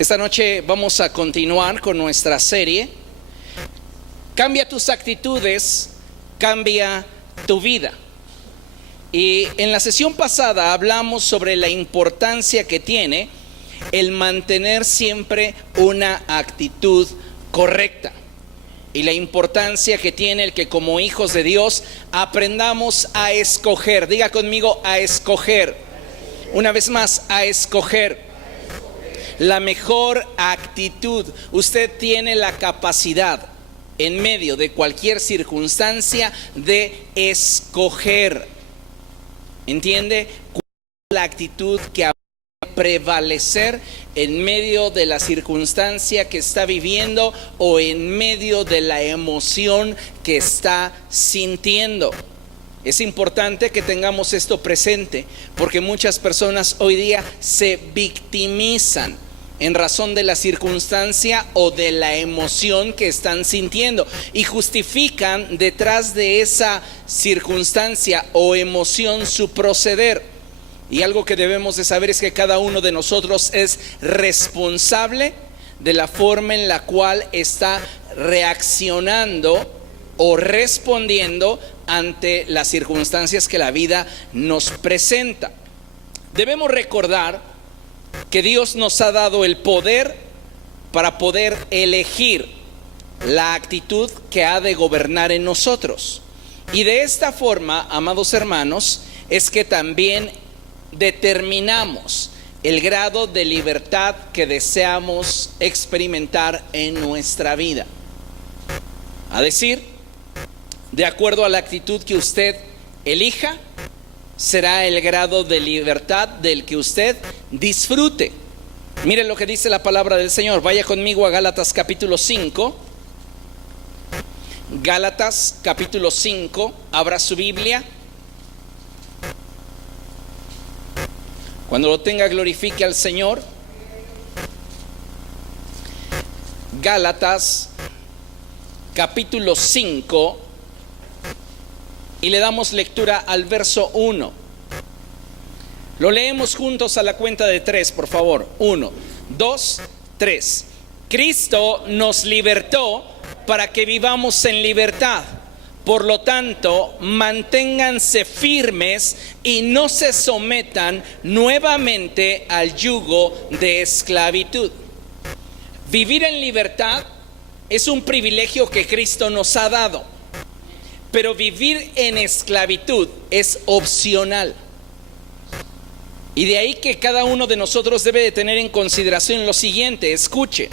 Esta noche vamos a continuar con nuestra serie. Cambia tus actitudes, cambia tu vida. Y en la sesión pasada hablamos sobre la importancia que tiene el mantener siempre una actitud correcta. Y la importancia que tiene el que como hijos de Dios aprendamos a escoger. Diga conmigo, a escoger. Una vez más, a escoger la mejor actitud. Usted tiene la capacidad en medio de cualquier circunstancia de escoger. ¿Entiende? ¿Cuál es la actitud que va a prevalecer en medio de la circunstancia que está viviendo o en medio de la emoción que está sintiendo? Es importante que tengamos esto presente, porque muchas personas hoy día se victimizan en razón de la circunstancia o de la emoción que están sintiendo y justifican detrás de esa circunstancia o emoción su proceder. Y algo que debemos de saber es que cada uno de nosotros es responsable de la forma en la cual está reaccionando o respondiendo ante las circunstancias que la vida nos presenta. Debemos recordar que Dios nos ha dado el poder para poder elegir la actitud que ha de gobernar en nosotros. Y de esta forma, amados hermanos, es que también determinamos el grado de libertad que deseamos experimentar en nuestra vida. A decir, de acuerdo a la actitud que usted elija, será el grado de libertad del que usted disfrute. Mire lo que dice la palabra del Señor. Vaya conmigo a Gálatas capítulo 5. Gálatas capítulo 5. Abra su Biblia. Cuando lo tenga, glorifique al Señor. Gálatas capítulo 5. Y le damos lectura al verso 1. Lo leemos juntos a la cuenta de 3, por favor. 1, 2, 3. Cristo nos libertó para que vivamos en libertad. Por lo tanto, manténganse firmes y no se sometan nuevamente al yugo de esclavitud. Vivir en libertad es un privilegio que Cristo nos ha dado. Pero vivir en esclavitud es opcional. Y de ahí que cada uno de nosotros debe de tener en consideración lo siguiente. Escuche.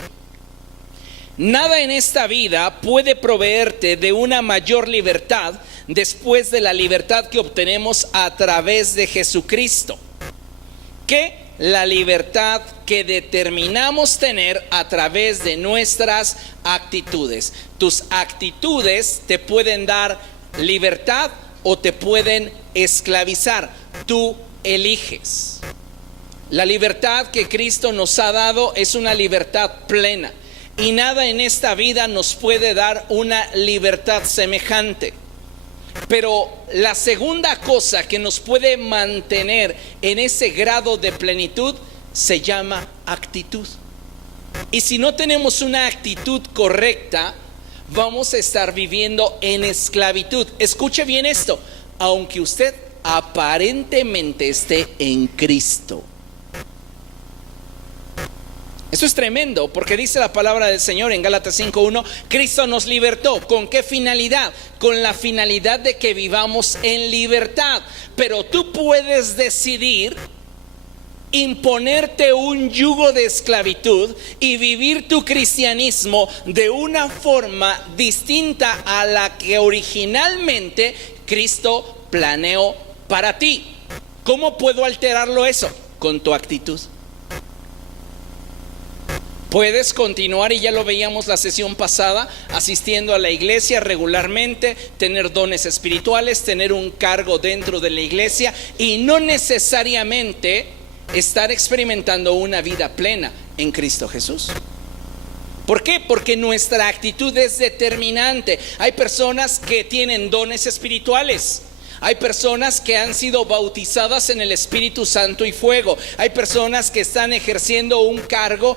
Nada en esta vida puede proveerte de una mayor libertad después de la libertad que obtenemos a través de Jesucristo, que la libertad que determinamos tener a través de nuestras actitudes. Tus actitudes te pueden dar libertad o te pueden esclavizar. Tú eliges. La libertad que Cristo nos ha dado es una libertad plena, y nada en esta vida nos puede dar una libertad semejante. Pero la segunda cosa que nos puede mantener en ese grado de plenitud se llama actitud. Y si no tenemos una actitud correcta, vamos a estar viviendo en esclavitud. Escuche bien esto, aunque usted aparentemente esté en Cristo. Esto es tremendo, porque dice la palabra del Señor en Gálatas 5:1, Cristo nos libertó. ¿Con qué finalidad? Con la finalidad de que vivamos en libertad. Pero tú puedes decidir imponerte un yugo de esclavitud y vivir tu cristianismo de una forma distinta a la que originalmente Cristo planeó para ti. ¿Cómo puedo alterarlo eso? Con tu actitud. Puedes continuar, y ya lo veíamos la sesión pasada, asistiendo a la iglesia regularmente, tener dones espirituales, tener un cargo dentro de la iglesia y no necesariamente estar experimentando una vida plena en Cristo Jesús. ¿Por qué? Porque nuestra actitud es determinante. Hay personas que tienen dones espirituales, Hay personas que han sido bautizadas en el Espíritu Santo y fuego. Hay personas que están ejerciendo un cargo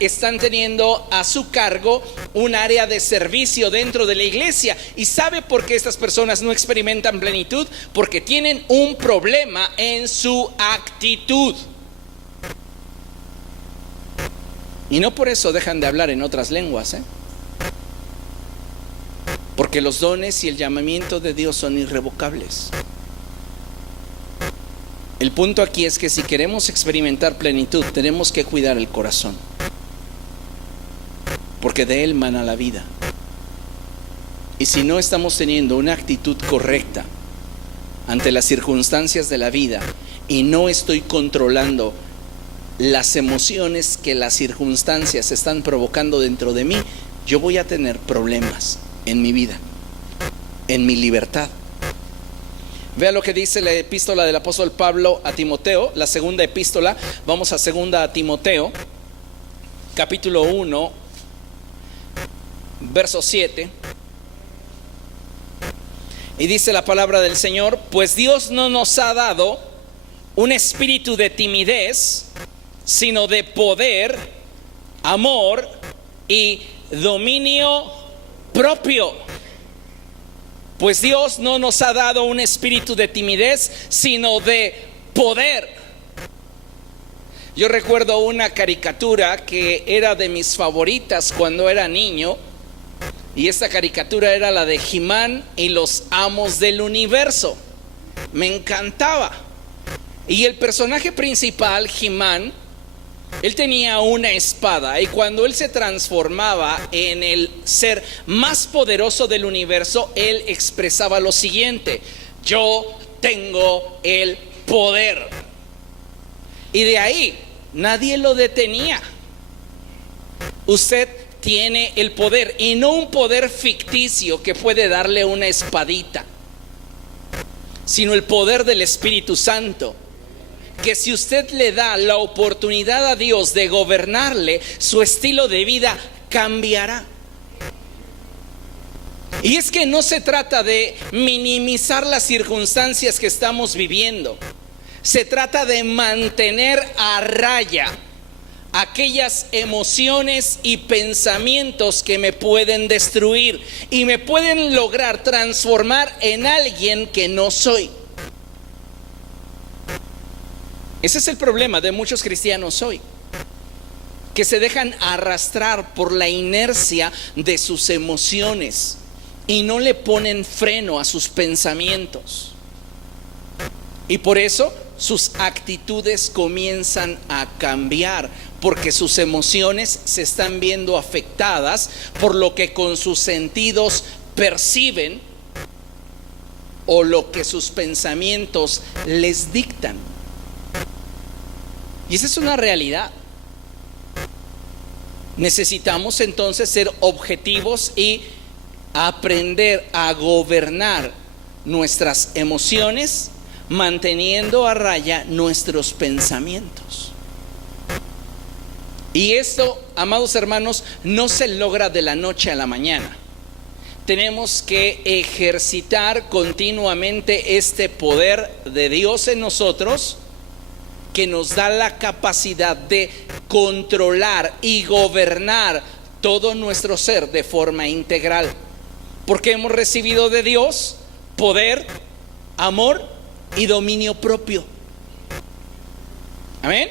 están teniendo a su cargo un área de servicio dentro de la iglesia. ¿Y sabe por qué estas personas no experimentan plenitud? Porque tienen un problema en su actitud. Y no por eso dejan de hablar en otras lenguas, porque los dones y el llamamiento de Dios son irrevocables. El punto aquí es que si queremos experimentar plenitud, tenemos que cuidar el corazón, porque de él mana la vida. Y si no estamos teniendo una actitud correcta ante las circunstancias de la vida y no estoy controlando las emociones que las circunstancias están provocando dentro de mí, yo voy a tener problemas en mi vida, en mi libertad. Vea lo que dice la epístola del apóstol Pablo a Timoteo, la segunda epístola. Vamos a segunda a Timoteo, capítulo 1, verso 7. Y dice la palabra del Señor: pues Dios no nos ha dado un espíritu de timidez, sino de poder, amor y dominio propio. Pues Dios no nos ha dado un espíritu de timidez, sino de poder. Yo recuerdo una caricatura que era de mis favoritas cuando era niño, y esta caricatura era la de He-Man y los amos del universo. Me encantaba. Y el personaje principal, He-Man, él tenía una espada, y cuando él se transformaba en el ser más poderoso del universo, él expresaba lo siguiente: yo tengo el poder. Y de ahí nadie lo detenía. Usted tiene el poder, y no un poder ficticio que puede darle una espadita, sino el poder del Espíritu Santo, que si usted le da la oportunidad a Dios de gobernarle, su estilo de vida cambiará. Y es que no se trata de minimizar las circunstancias que estamos viviendo. Se trata de mantener a raya aquellas emociones y pensamientos que me pueden destruir y me pueden lograr transformar en alguien que no soy. Ese es el problema de muchos cristianos hoy, que se dejan arrastrar por la inercia de sus emociones y no le ponen freno a sus pensamientos. Y por eso sus actitudes comienzan a cambiar, porque sus emociones se están viendo afectadas por lo que con sus sentidos perciben o lo que sus pensamientos les dictan. Y esa es una realidad. Necesitamos entonces ser objetivos y aprender a gobernar nuestras emociones, manteniendo a raya nuestros pensamientos. Y esto, amados hermanos, no se logra de la noche a la mañana. Tenemos que ejercitar continuamente este poder de Dios en nosotros, que nos da la capacidad de controlar y gobernar todo nuestro ser de forma integral, porque hemos recibido de Dios poder, amor y dominio propio. Amén.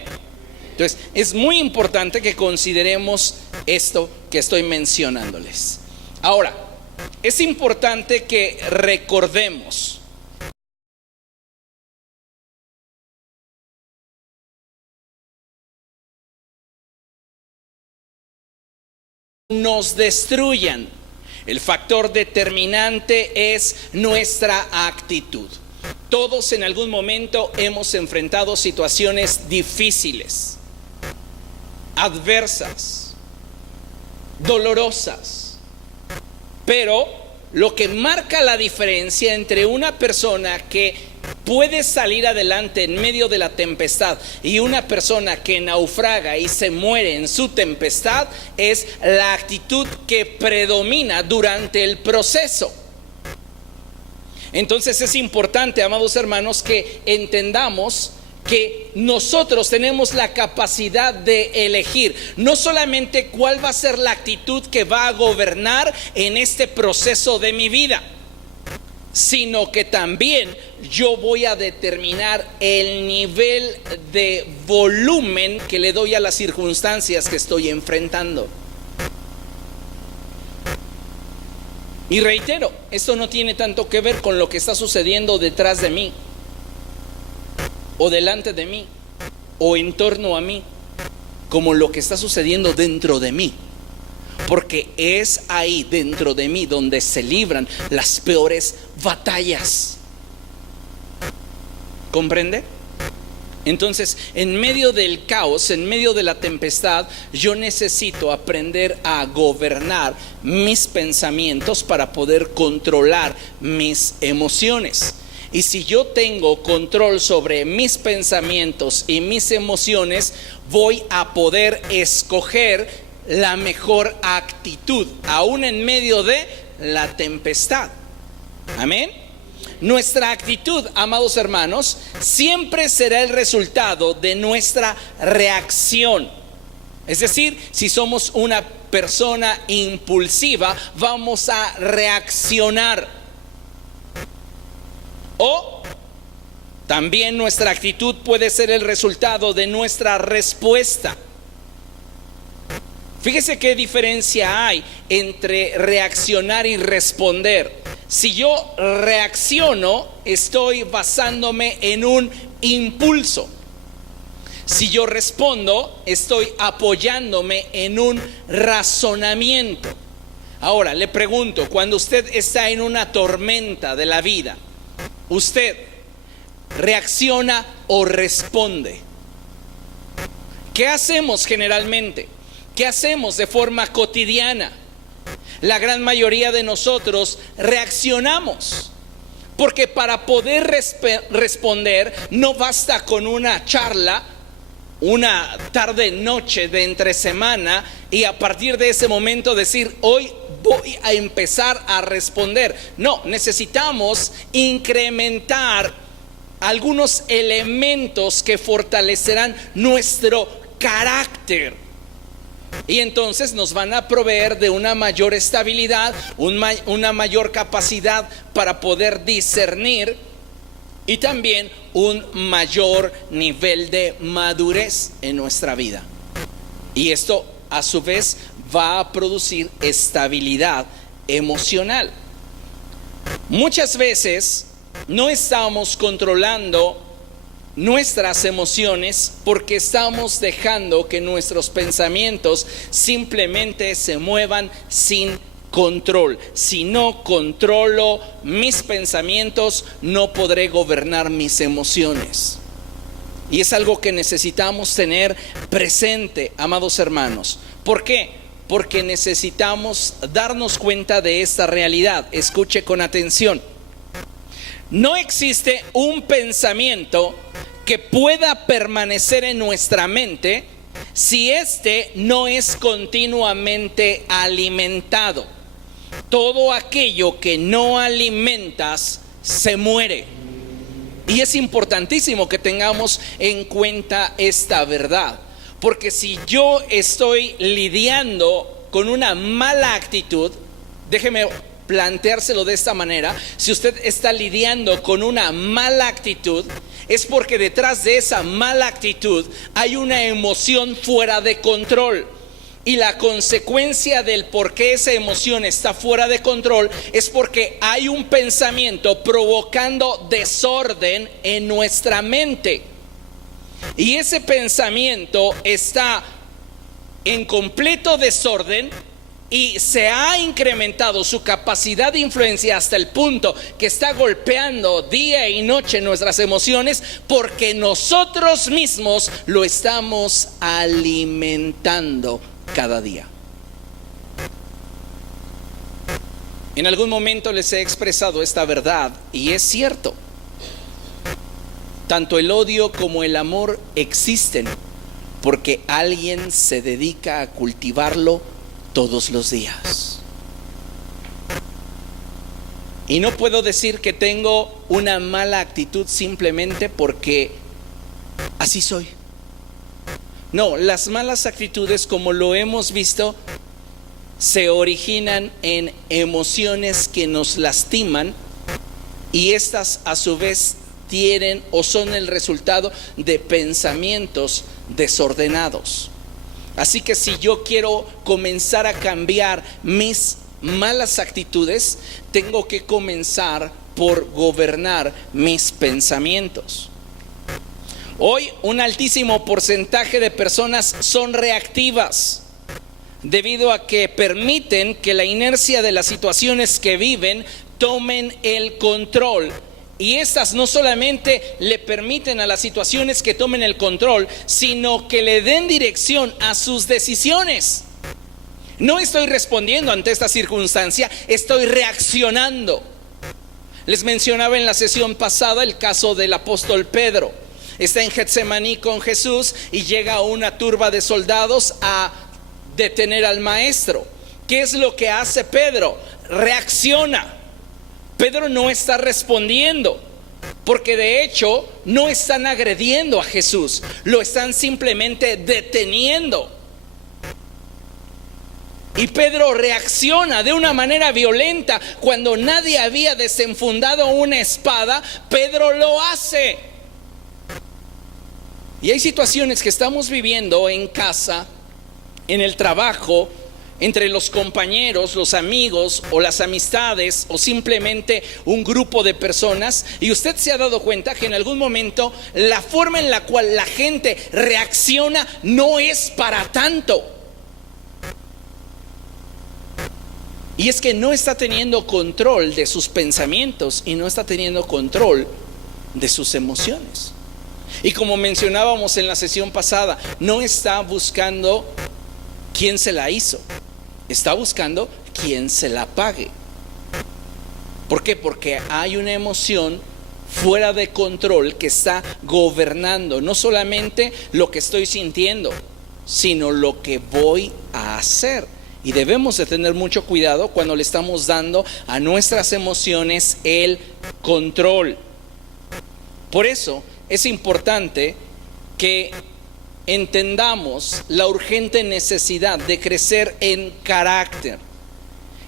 Entonces es muy importante que consideremos esto que estoy mencionándoles. Ahora, es importante que recordemos nos destruyan. El factor determinante es nuestra actitud. Todos en algún momento hemos enfrentado situaciones difíciles, adversas, dolorosas, pero lo que marca la diferencia entre una persona que puede salir adelante en medio de la tempestad y una persona que naufraga y se muere en su tempestad es la actitud que predomina durante el proceso. Entonces es importante, amados hermanos, que entendamos que nosotros tenemos la capacidad de elegir no solamente cuál va a ser la actitud que va a gobernar en este proceso de mi vida, sino que también yo voy a determinar el nivel de volumen que le doy a las circunstancias que estoy enfrentando. Y reitero, esto no tiene tanto que ver con lo que está sucediendo detrás de mí, o delante de mí, o en torno a mí, como lo que está sucediendo dentro de mí. Porque es ahí dentro de mí donde se libran las peores batallas. ¿Comprende? Entonces, en medio del caos, en medio de la tempestad, yo necesito aprender a gobernar mis pensamientos para poder controlar mis emociones. Y si yo tengo control sobre mis pensamientos y mis emociones, voy a poder escoger la mejor actitud, aún en medio de la tempestad. Amén. Nuestra actitud, amados hermanos, siempre será el resultado de nuestra reacción. Es decir, si somos una persona impulsiva, vamos a reaccionar. O también nuestra actitud puede ser el resultado de nuestra respuesta. Fíjese qué diferencia hay entre reaccionar y responder. Si yo reacciono, estoy basándome en un impulso. Si yo respondo, estoy apoyándome en un razonamiento. Ahora, le pregunto, cuando usted está en una tormenta de la vida, ¿usted reacciona o responde? ¿Qué hacemos generalmente? ¿Qué hacemos de forma cotidiana? La gran mayoría de nosotros reaccionamos, porque para poder responder no basta con una charla, una tarde noche de entre semana y a partir de ese momento decir hoy voy a empezar a responder. No, necesitamos incrementar algunos elementos que fortalecerán nuestro carácter. Y entonces nos van a proveer de una mayor estabilidad, una mayor capacidad para poder discernir y también un mayor nivel de madurez en nuestra vida. Y esto a su vez va a producir estabilidad emocional. Muchas veces no estamos controlando nuestras emociones porque estamos dejando que nuestros pensamientos simplemente se muevan sin control. Si no controlo mis pensamientos, no podré gobernar mis emociones. Y es algo que necesitamos tener presente, amados hermanos. ¿Por qué? Porque necesitamos darnos cuenta de esta realidad. Escuche con atención. No existe un pensamiento que pueda permanecer en nuestra mente si éste no es continuamente alimentado. Todo aquello que no alimentas se muere. Y es importantísimo que tengamos en cuenta esta verdad, porque si yo estoy lidiando con una mala actitud, déjeme planteárselo de esta manera: si usted está lidiando con una mala actitud, es porque detrás de esa mala actitud hay una emoción fuera de control. Y la consecuencia del por qué esa emoción está fuera de control es porque hay un pensamiento provocando desorden en nuestra mente. Y ese pensamiento está en completo desorden y se ha incrementado su capacidad de influencia hasta el punto que está golpeando día y noche nuestras emociones, porque nosotros mismos lo estamos alimentando cada día. En algún momento les he expresado esta verdad y es cierto. Tanto el odio como el amor existen porque alguien se dedica a cultivarlo todos los días. Y no puedo decir que tengo una mala actitud simplemente porque así soy. No, las malas actitudes, como lo hemos visto, se originan en emociones que nos lastiman, y estas a su vez tienen o son el resultado de pensamientos desordenados. Así que si yo quiero comenzar a cambiar mis malas actitudes, tengo que comenzar por gobernar mis pensamientos. Hoy un altísimo porcentaje de personas son reactivas debido a que permiten que la inercia de las situaciones que viven tomen el control. Y estas no solamente le permiten a las situaciones que tomen el control, sino que le den dirección a sus decisiones. No estoy respondiendo ante esta circunstancia, estoy reaccionando. Les mencionaba en la sesión pasada el caso del apóstol Pedro. Está en Getsemaní con Jesús y llega una turba de soldados a detener al maestro. ¿Qué es lo que hace Pedro? Reacciona. Pedro no está respondiendo, porque de hecho no están agrediendo a Jesús, lo están simplemente deteniendo. Y Pedro reacciona de una manera violenta. Cuando nadie había desenfundado una espada, Pedro lo hace. Y hay situaciones que estamos viviendo en casa, en el trabajo, entre los compañeros, los amigos o las amistades, o simplemente un grupo de personas, y usted se ha dado cuenta que en algún momento la forma en la cual la gente reacciona no es para tanto. Y es que no está teniendo control de sus pensamientos y no está teniendo control de sus emociones. Y como mencionábamos en la sesión pasada, no está buscando quién se la hizo, está buscando quién se la pague. ¿Por qué? Porque hay una emoción fuera de control que está gobernando no solamente lo que estoy sintiendo, sino lo que voy a hacer. Y debemos de tener mucho cuidado cuando le estamos dando a nuestras emociones el control. Por eso es importante que entendamos la urgente necesidad de crecer en carácter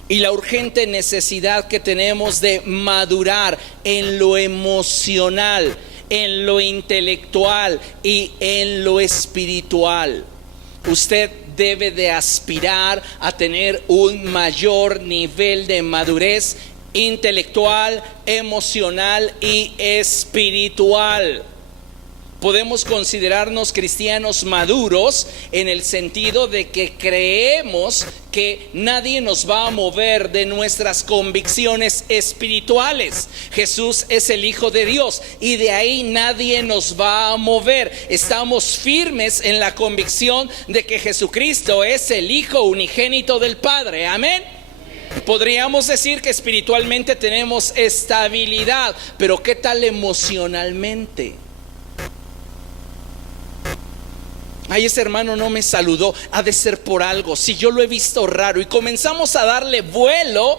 y la urgente necesidad que tenemos de madurar en lo emocional, en lo intelectual y en lo espiritual. Usted debe de aspirar a tener un mayor nivel de madurez intelectual, emocional y espiritual. Podemos considerarnos cristianos maduros en el sentido de que creemos que nadie nos va a mover de nuestras convicciones espirituales. Jesús es el Hijo de Dios y de ahí nadie nos va a mover. Estamos firmes en la convicción de que Jesucristo es el Hijo unigénito del Padre. Amén. Podríamos decir que espiritualmente tenemos estabilidad, pero ¿qué tal emocionalmente? Ay, ese hermano no me saludó, ha de ser por algo, si yo lo he visto raro. Y comenzamos a darle vuelo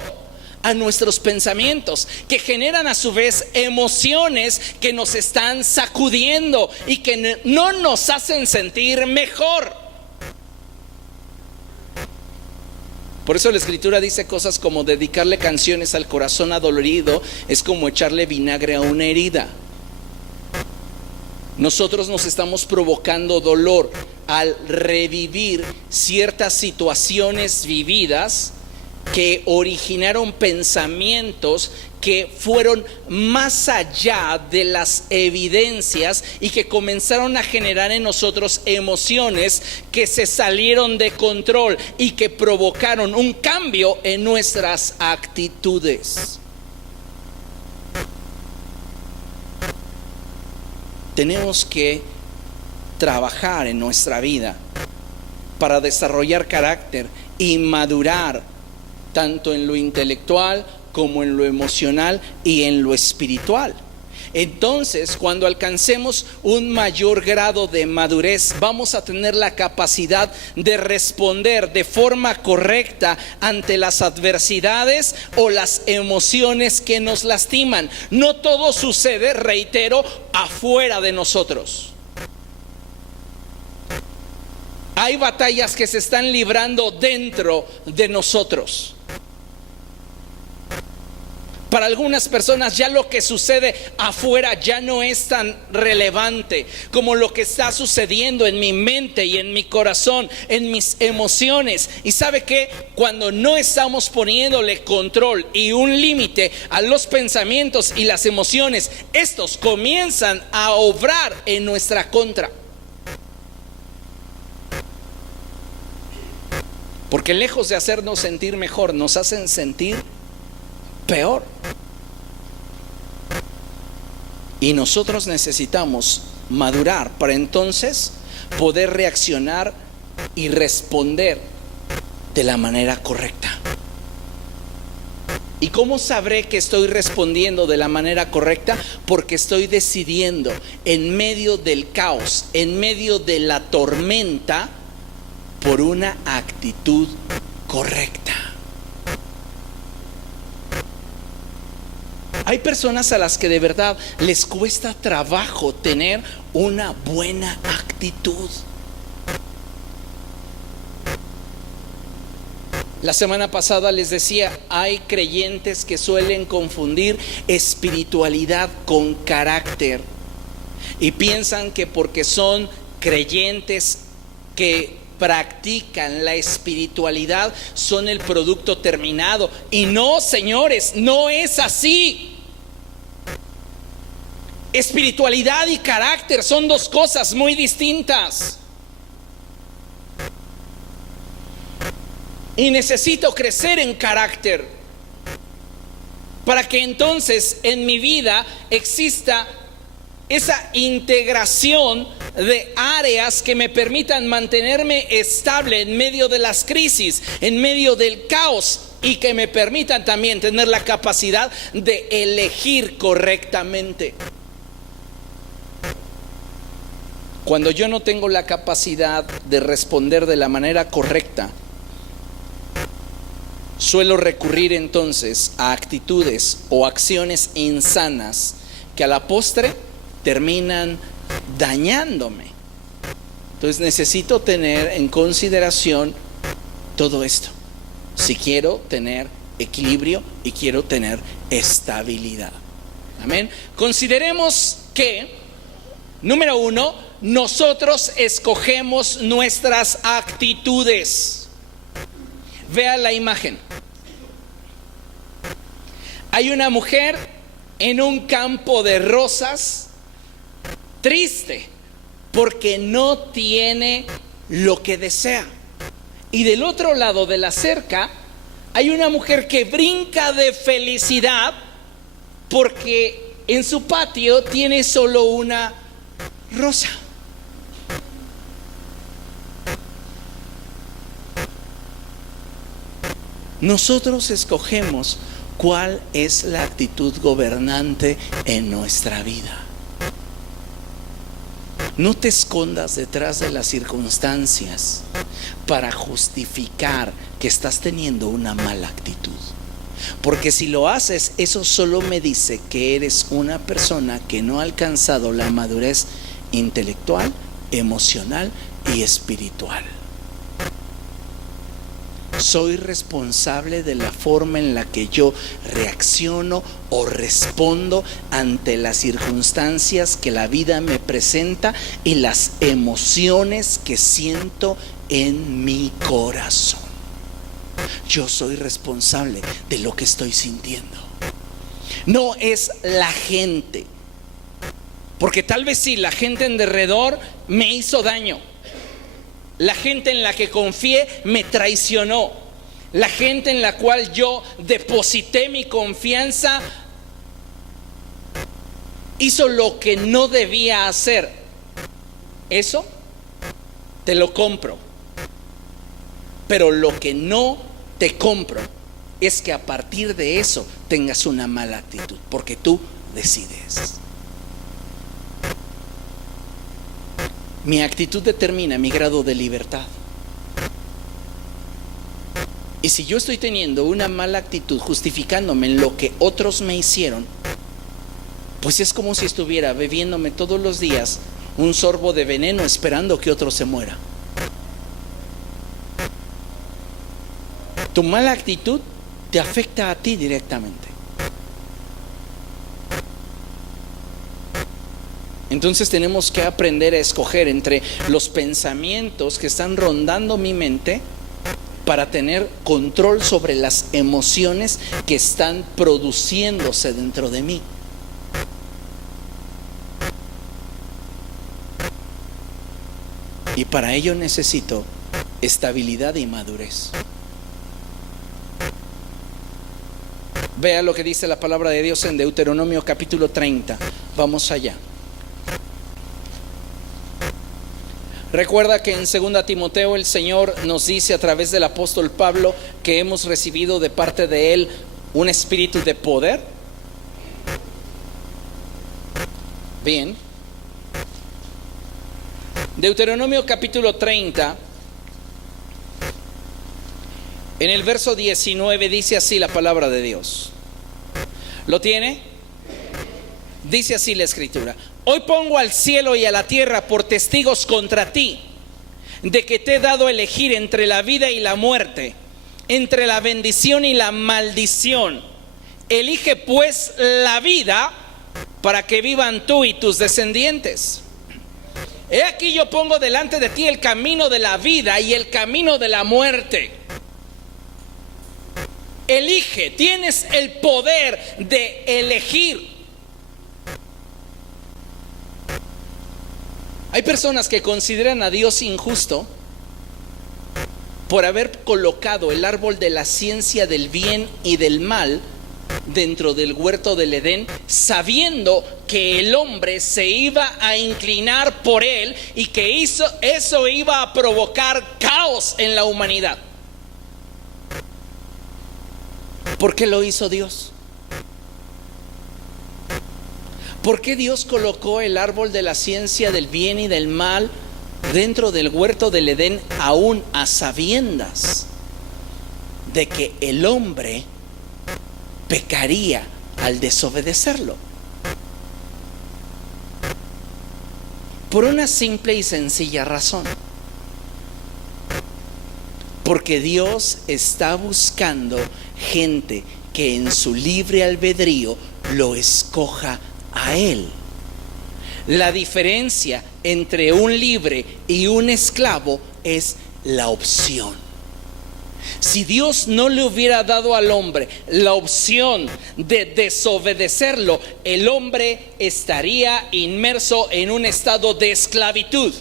a nuestros pensamientos, que generan a su vez emociones que nos están sacudiendo y que no nos hacen sentir mejor. Por eso la escritura dice cosas como: dedicarle canciones al corazón adolorido es como echarle vinagre a una herida. Nosotros nos estamos provocando dolor al revivir ciertas situaciones vividas que originaron pensamientos que fueron más allá de las evidencias y que comenzaron a generar en nosotros emociones que se salieron de control y que provocaron un cambio en nuestras actitudes. Tenemos que trabajar en nuestra vida para desarrollar carácter y madurar tanto en lo intelectual como en lo emocional y en lo espiritual. Entonces, cuando alcancemos un mayor grado de madurez, vamos a tener la capacidad de responder de forma correcta ante las adversidades o las emociones que nos lastiman. No todo sucede, reitero, afuera de nosotros. Hay batallas que se están librando dentro de nosotros. Para algunas personas ya lo que sucede afuera ya no es tan relevante como lo que está sucediendo en mi mente y en mi corazón, en mis emociones. Y ¿sabe qué? Cuando no estamos poniéndole control y un límite a los pensamientos y las emociones, estos comienzan a obrar en nuestra contra. Porque lejos de hacernos sentir mejor, nos hacen sentir peor. Y nosotros necesitamos madurar para entonces poder reaccionar y responder de la manera correcta. ¿Y cómo sabré que estoy respondiendo de la manera correcta? Porque estoy decidiendo en medio del caos, en medio de la tormenta, por una actitud correcta. Hay personas a las que de verdad les cuesta trabajo tener una buena actitud. La semana pasada les decía, hay creyentes que suelen confundir espiritualidad con carácter y piensan que porque son creyentes que practican la espiritualidad son el producto terminado. Y no, señores, no es así. Espiritualidad y carácter son dos cosas muy distintas. Y necesito crecer en carácter para que entonces en mi vida exista esa integración de áreas que me permitan mantenerme estable en medio de las crisis, en medio del caos, y que me permitan también tener la capacidad de elegir correctamente. Cuando yo no tengo la capacidad de responder de la manera correcta, suelo recurrir entonces a actitudes o acciones insanas que a la postre terminan dañándome. Entonces necesito tener en consideración todo esto si quiero tener equilibrio y quiero tener estabilidad. Amén. Consideremos que, número uno, nosotros escogemos nuestras actitudes. Vea la imagen. Hay una mujer en un campo de rosas, triste, porque no tiene lo que desea. Y del otro lado de la cerca hay una mujer que brinca de felicidad porque en su patio tiene solo una rosa. Nosotros escogemos cuál es la actitud gobernante en nuestra vida. No te escondas detrás de las circunstancias para justificar que estás teniendo una mala actitud. Porque si lo haces, eso solo me dice que eres una persona que no ha alcanzado la madurez intelectual, emocional y espiritual. Soy responsable de la forma en la que yo reacciono o respondo ante las circunstancias que la vida me presenta y las emociones que siento en mi corazón. Yo soy responsable de lo que estoy sintiendo. No es la gente, porque tal vez sí, la gente en derredor me hizo daño. La gente en la que confié me traicionó. La gente en la cual yo deposité mi confianza hizo lo que no debía hacer. Eso te lo compro. Pero lo que no te compro es que a partir de eso tengas una mala actitud, porque tú decides. Mi actitud determina mi grado de libertad. Y si yo estoy teniendo una mala actitud justificándome en lo que otros me hicieron, pues es como si estuviera bebiéndome todos los días un sorbo de veneno esperando que otro se muera. Tu mala actitud te afecta a ti directamente. Entonces tenemos que aprender a escoger entre los pensamientos que están rondando mi mente para tener control sobre las emociones que están produciéndose dentro de mí. Y para ello necesito estabilidad y madurez. Vea lo que dice la palabra de Dios en Deuteronomio capítulo 30. Vamos allá. Recuerda que en 2 Timoteo el Señor nos dice a través del apóstol Pablo que hemos recibido de parte de Él un espíritu de poder. Bien. Deuteronomio capítulo 30, en el verso 19 dice así la palabra de Dios. ¿Lo tiene? Dice así la escritura: hoy pongo al cielo y a la tierra por testigos contra ti, de que te he dado a elegir entre la vida y la muerte, entre la bendición y la maldición. Elige pues la vida para que vivan tú y tus descendientes. He aquí yo pongo delante de ti el camino de la vida y el camino de la muerte. Elige, tienes el poder de elegir. Hay personas que consideran a Dios injusto por haber colocado el árbol de la ciencia del bien y del mal dentro del huerto del Edén, sabiendo que el hombre se iba a inclinar por él y que eso iba a provocar caos en la humanidad. ¿Por qué lo hizo Dios? ¿Por qué Dios colocó el árbol de la ciencia del bien y del mal dentro del huerto del Edén, aún a sabiendas de que el hombre pecaría al desobedecerlo? Por una simple y sencilla razón: porque Dios está buscando gente que en su libre albedrío lo escoja a Él. La diferencia entre un libre y un esclavo es la opción. Si Dios no le hubiera dado al hombre la opción de desobedecerlo, el hombre estaría inmerso en un estado de esclavitud.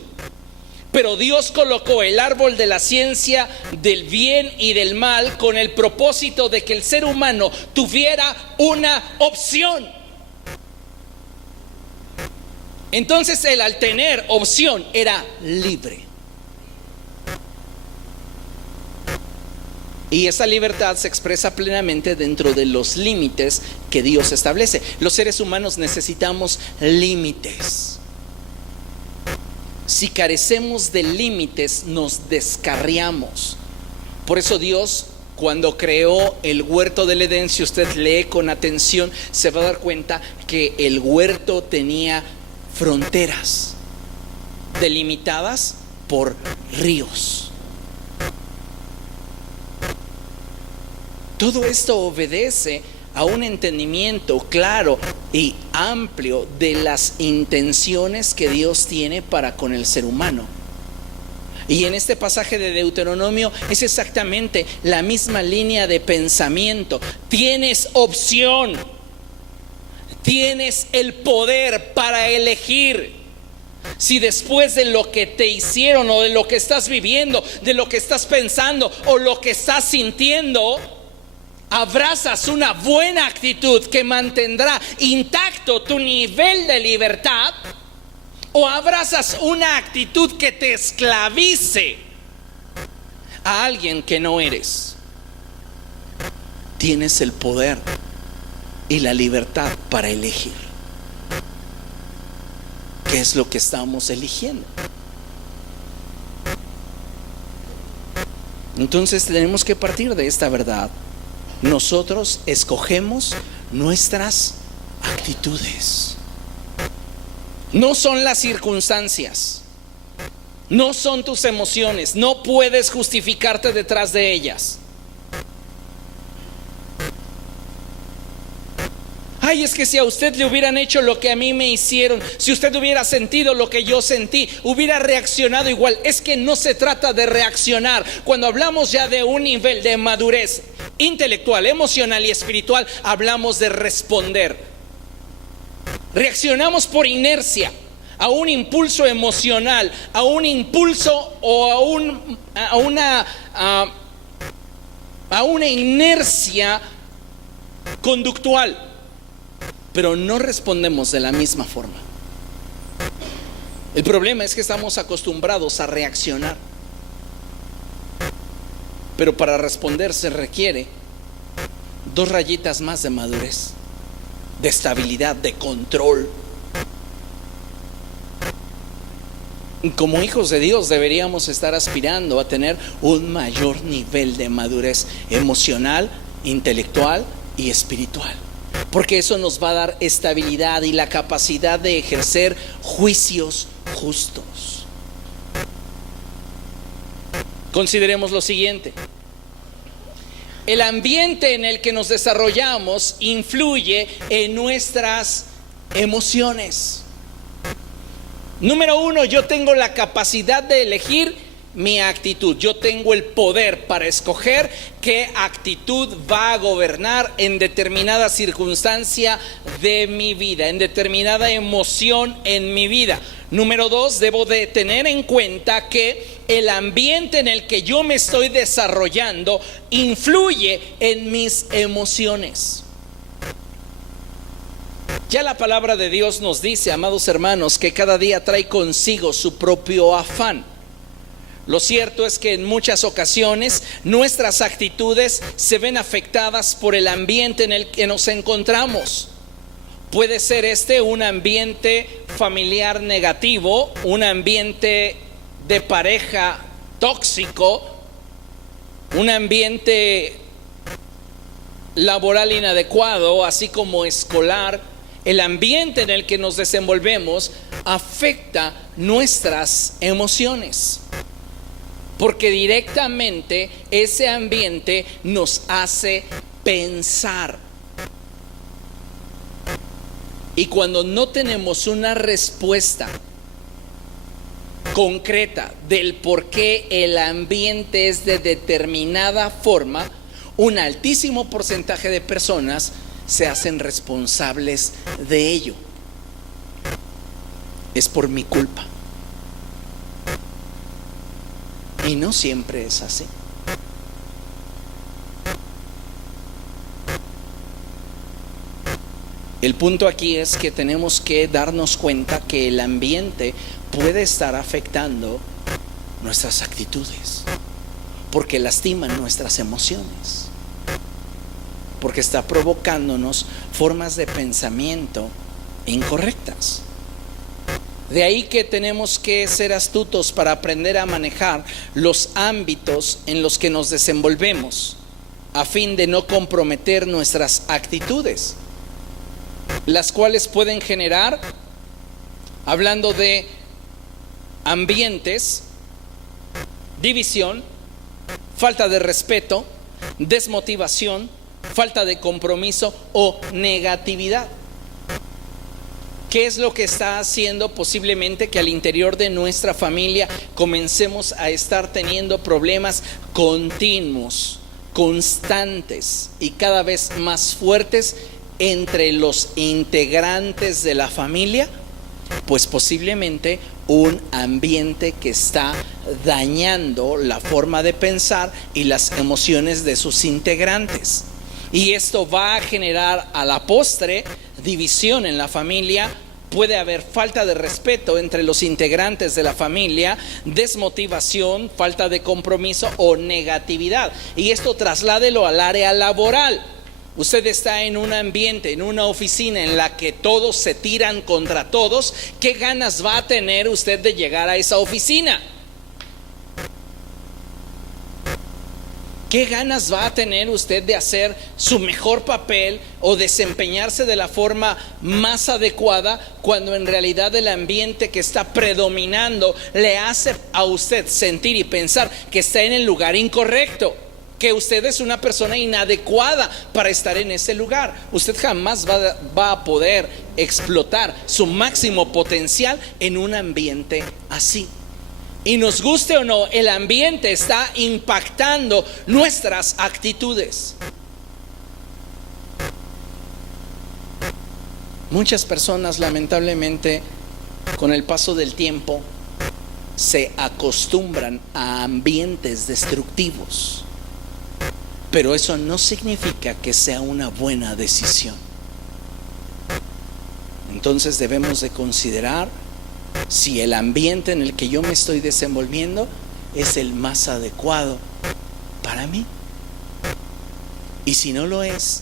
Pero Dios colocó el árbol de la ciencia del bien y del mal con el propósito de que el ser humano tuviera una opción. Entonces él, al tener opción, era libre. Y esa libertad se expresa plenamente dentro de los límites que Dios establece. Los seres humanos necesitamos límites. Si carecemos de límites, nos descarriamos. Por eso Dios, cuando creó el huerto del Edén, si usted lee con atención, se va a dar cuenta que el huerto tenía fronteras delimitadas por ríos. Todo esto obedece a un entendimiento claro y amplio de las intenciones que Dios tiene para con el ser humano. Y en este pasaje de Deuteronomio es exactamente la misma línea de pensamiento. Tienes opción, tienes el poder para elegir. Si después de lo que te hicieron, o de lo que estás viviendo, de lo que estás pensando, o lo que estás sintiendo, abrazas una buena actitud que mantendrá intacto tu nivel de libertad, o abrazas una actitud que te esclavice a alguien que no eres, tienes el poder y la libertad para elegir. ¿Qué es lo que estamos eligiendo? Entonces tenemos que partir de esta verdad. Nosotros escogemos nuestras actitudes. No son las circunstancias, no son tus emociones, no puedes justificarte detrás de ellas. Ay, es que si a usted le hubieran hecho lo que a mí me hicieron, si usted hubiera sentido lo que yo sentí, hubiera reaccionado igual. Es que no se trata de reaccionar. Cuando hablamos ya de un nivel de madurez intelectual, emocional y espiritual, hablamos de responder. Reaccionamos por inercia a un impulso emocional, a un impulso o a una inercia conductual, pero no respondemos de la misma forma. El problema es que estamos acostumbrados a reaccionar, pero para responder se requiere 2 rayitas más de madurez, de estabilidad, de control. Como hijos de Dios deberíamos estar aspirando a tener un mayor nivel de madurez emocional, intelectual y espiritual, porque eso nos va a dar estabilidad y la capacidad de ejercer juicios justos. Consideremos lo siguiente: el ambiente en el que nos desarrollamos influye en nuestras emociones. Número 1, yo tengo la capacidad de elegir mi actitud. Yo tengo el poder para escoger qué actitud va a gobernar en determinada circunstancia de mi vida, en determinada emoción en mi vida. Número 2, debo de tener en cuenta que el ambiente en el que yo me estoy desarrollando influye en mis emociones. Ya la palabra de Dios nos dice, amados hermanos, que cada día trae consigo su propio afán. Lo cierto es que en muchas ocasiones nuestras actitudes se ven afectadas por el ambiente en el que nos encontramos. Puede ser un ambiente familiar negativo, un ambiente de pareja tóxico, un ambiente laboral inadecuado, así como escolar. El ambiente en el que nos desenvolvemos afecta nuestras emociones, porque directamente ese ambiente nos hace pensar. Y cuando no tenemos una respuesta concreta del por qué el ambiente es de determinada forma, un altísimo porcentaje de personas se hacen responsables de ello. Es por mi culpa. Y no siempre es así. El punto aquí es que tenemos que darnos cuenta que el ambiente puede estar afectando nuestras actitudes, porque lastiman nuestras emociones, porque está provocándonos formas de pensamiento incorrectas. De ahí que tenemos que ser astutos para aprender a manejar los ámbitos en los que nos desenvolvemos, a fin de no comprometer nuestras actitudes, las cuales pueden generar, hablando de ambientes, división, falta de respeto, desmotivación, falta de compromiso o negatividad. ¿Qué es lo que está haciendo posiblemente que al interior de nuestra familia comencemos a estar teniendo problemas continuos, constantes y cada vez más fuertes entre los integrantes de la familia? Pues posiblemente un ambiente que está dañando la forma de pensar y las emociones de sus integrantes. Y esto va a generar a la postre división en la familia. Puede haber falta de respeto entre los integrantes de la familia, desmotivación, falta de compromiso o negatividad. Y esto trasládelo al área laboral. Usted está en un ambiente, en una oficina en la que todos se tiran contra todos. ¿Qué ganas va a tener usted de llegar a esa oficina? ¿Qué ganas va a tener usted de hacer su mejor papel o desempeñarse de la forma más adecuada cuando en realidad el ambiente que está predominando le hace a usted sentir y pensar que está en el lugar incorrecto? Que usted es una persona inadecuada para estar en ese lugar. Usted jamás va a poder explotar su máximo potencial en un ambiente así. Y nos guste o no, el ambiente está impactando nuestras actitudes. Muchas personas, lamentablemente, con el paso del tiempo, se acostumbran a ambientes destructivos. Pero eso no significa que sea una buena decisión. Entonces debemos de considerar si el ambiente en el que yo me estoy desenvolviendo es el más adecuado para mí. Y si no lo es,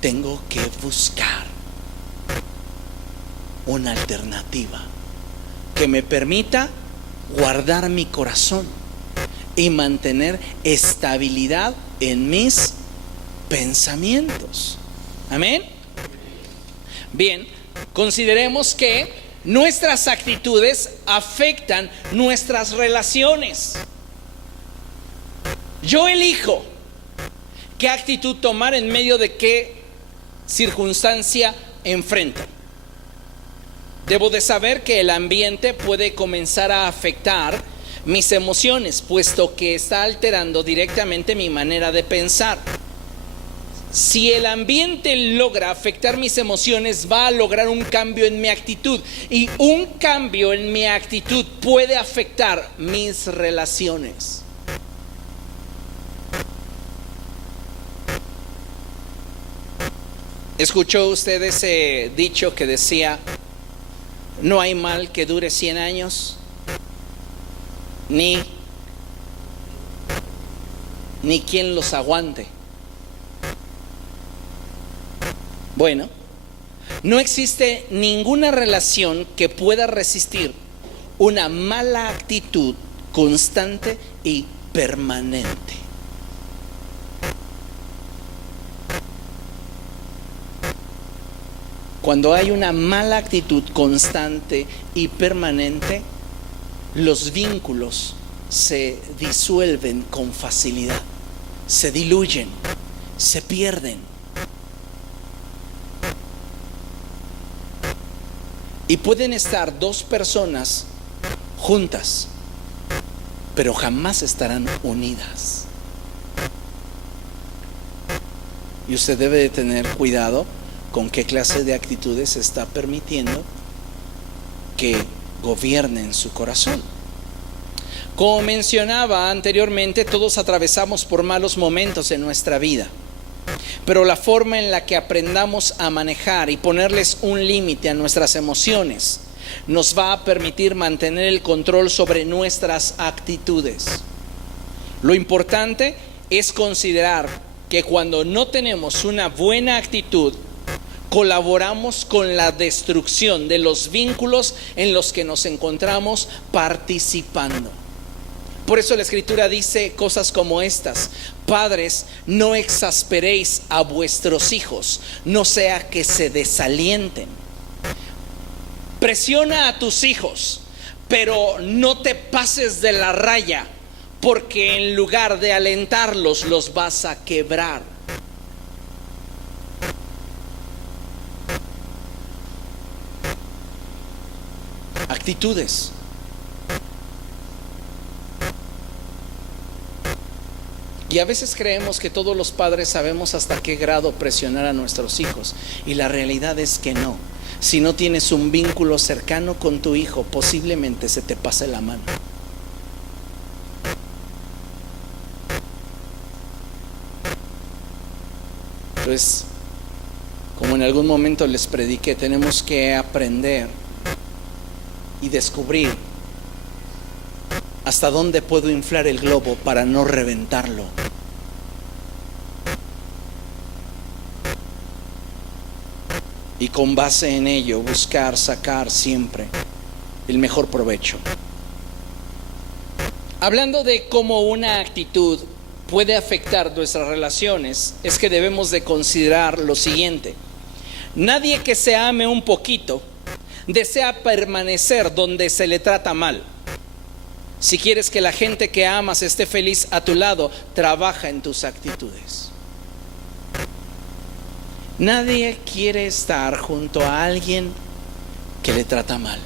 tengo que buscar una alternativa que me permita guardar mi corazón y mantener estabilidad en mis pensamientos. Amén. Bien, consideremos que nuestras actitudes afectan nuestras relaciones. Yo elijo qué actitud tomar en medio de qué circunstancia enfrento. Debo de saber que el ambiente puede comenzar a afectar mis emociones, puesto que está alterando directamente mi manera de pensar. Si el ambiente logra afectar mis emociones, va a lograr un cambio en mi actitud. Y un cambio en mi actitud puede afectar mis relaciones. ¿Escuchó usted ese dicho que decía: no hay mal que dure 100 años? Ni quien los aguante. Bueno, no existe ninguna relación que pueda resistir una mala actitud constante y permanente. Cuando hay una mala actitud constante y permanente, los vínculos se disuelven con facilidad, se diluyen, se pierden. Y pueden estar dos personas juntas, pero jamás estarán unidas. Y usted debe de tener cuidado con qué clase de actitudes está permitiendo que gobiernen su corazón. Como mencionaba anteriormente, todos atravesamos por malos momentos en nuestra vida. Pero la forma en la que aprendamos a manejar y ponerles un límite a nuestras emociones nos va a permitir mantener el control sobre nuestras actitudes. Lo importante es considerar que cuando no tenemos una buena actitud, colaboramos con la destrucción de los vínculos en los que nos encontramos participando. Por eso la Escritura dice cosas como estas: padres, no exasperéis a vuestros hijos, no sea que se desalienten. Presiona a tus hijos, pero no te pases de la raya, porque en lugar de alentarlos, los vas a quebrar. Actitudes. Y a veces creemos que todos los padres sabemos hasta qué grado presionar a nuestros hijos. Y la realidad es que no. Si no tienes un vínculo cercano con tu hijo, posiblemente se te pase la mano. Entonces, como en algún momento les prediqué, tenemos que aprender y descubrir hasta dónde puedo inflar el globo para no reventarlo. Y con base en ello buscar sacar siempre el mejor provecho. Hablando de cómo una actitud puede afectar nuestras relaciones es que debemos de considerar lo siguiente: nadie que se ame un poquito desea permanecer donde se le trata mal. Si quieres que la gente que amas esté feliz a tu lado, trabaja en tus actitudes. Nadie quiere estar junto a alguien que le trata mal,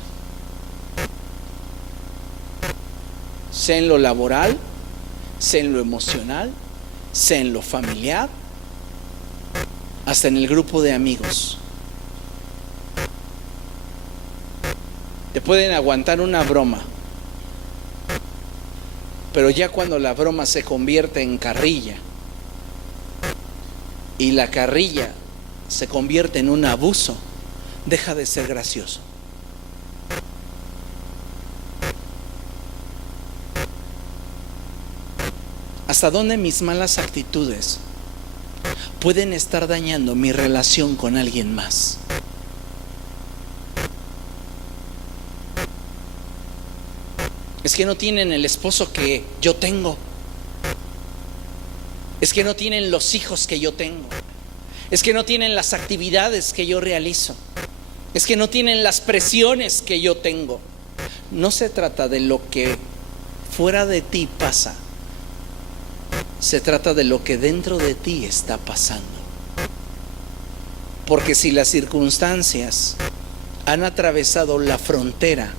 sea en lo laboral, sea en lo emocional, sea en lo familiar, hasta en el grupo de amigos. Te pueden aguantar una broma, pero ya cuando la broma se convierte en carrilla y la carrilla se convierte en un abuso, deja de ser gracioso. ¿Hasta dónde mis malas actitudes pueden estar dañando mi relación con alguien más? Es que no tienen el esposo que yo tengo. Es que no tienen los hijos que yo tengo. Es que no tienen las actividades que yo realizo. Es que no tienen las presiones que yo tengo. No se trata de lo que fuera de ti pasa. Se trata de lo que dentro de ti está pasando. Porque si las circunstancias han atravesado la frontera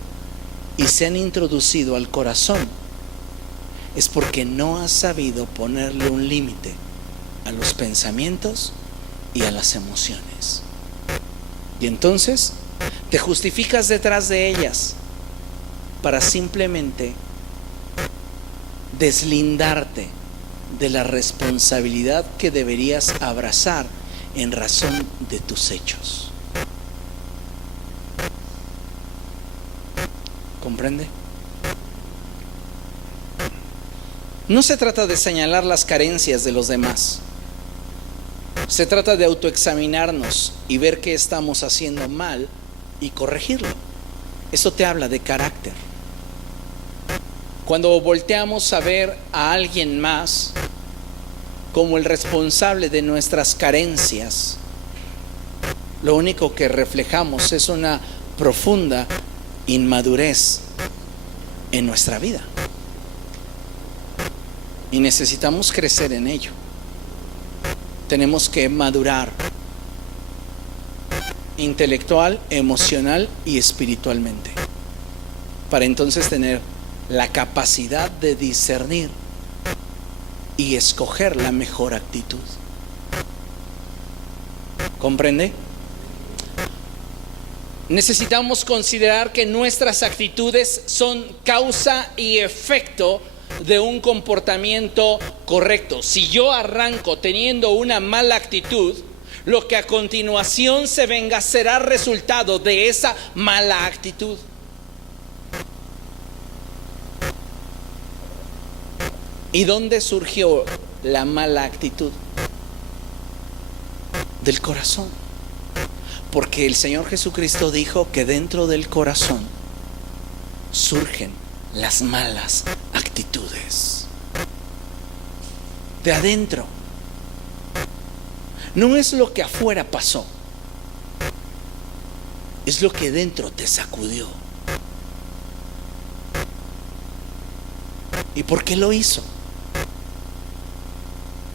y se han introducido al corazón, es porque no has sabido ponerle un límite a los pensamientos y a las emociones. Y entonces te justificas detrás de ellas para simplemente deslindarte de la responsabilidad que deberías abrazar en razón de tus hechos. ¿Comprende? No se trata de señalar las carencias de los demás. Se trata de autoexaminarnos y ver qué estamos haciendo mal y corregirlo. Eso te habla de carácter. Cuando volteamos a ver a alguien más como el responsable de nuestras carencias, lo único que reflejamos es una profunda inmadurez en nuestra vida. Y necesitamos crecer en ello. Tenemos que madurar intelectual, emocional y espiritualmente, para entonces tener la capacidad de discernir y escoger la mejor actitud. ¿Comprende? Necesitamos considerar que nuestras actitudes son causa y efecto de un comportamiento correcto. Si yo arranco teniendo una mala actitud, lo que a continuación se venga será resultado de esa mala actitud. ¿Y dónde surgió la mala actitud? Del corazón. Porque el Señor Jesucristo dijo que dentro del corazón surgen las malas actitudes. De adentro. No es lo que afuera pasó, es lo que dentro te sacudió. ¿Y por qué lo hizo?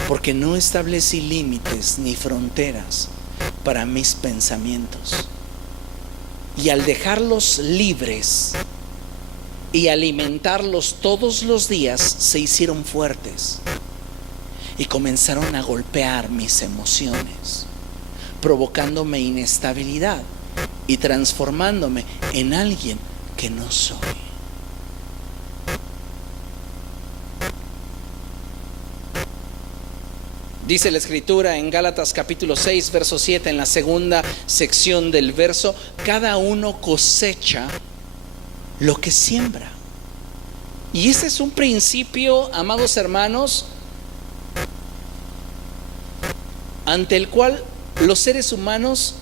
Porque no establecí límites ni fronteras para mis pensamientos. Y al dejarlos libres y alimentarlos todos los días, se hicieron fuertes y comenzaron a golpear mis emociones, provocándome inestabilidad y transformándome en alguien que no soy. Dice la Escritura en Gálatas capítulo 6, verso 7, en la segunda sección del verso: cada uno cosecha lo que siembra. Y ese es un principio, amados hermanos, ante el cual los seres humanos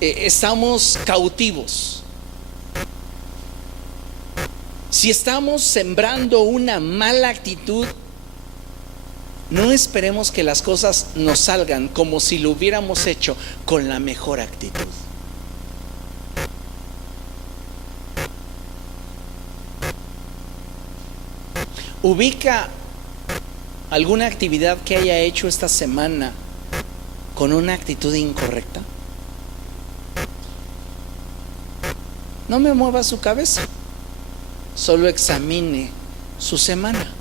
estamos cautivos. Si estamos sembrando una mala actitud, no esperemos que las cosas nos salgan como si lo hubiéramos hecho con la mejor actitud. Ubica alguna actividad que haya hecho esta semana con una actitud incorrecta. No me mueva su cabeza, solo examine su semana.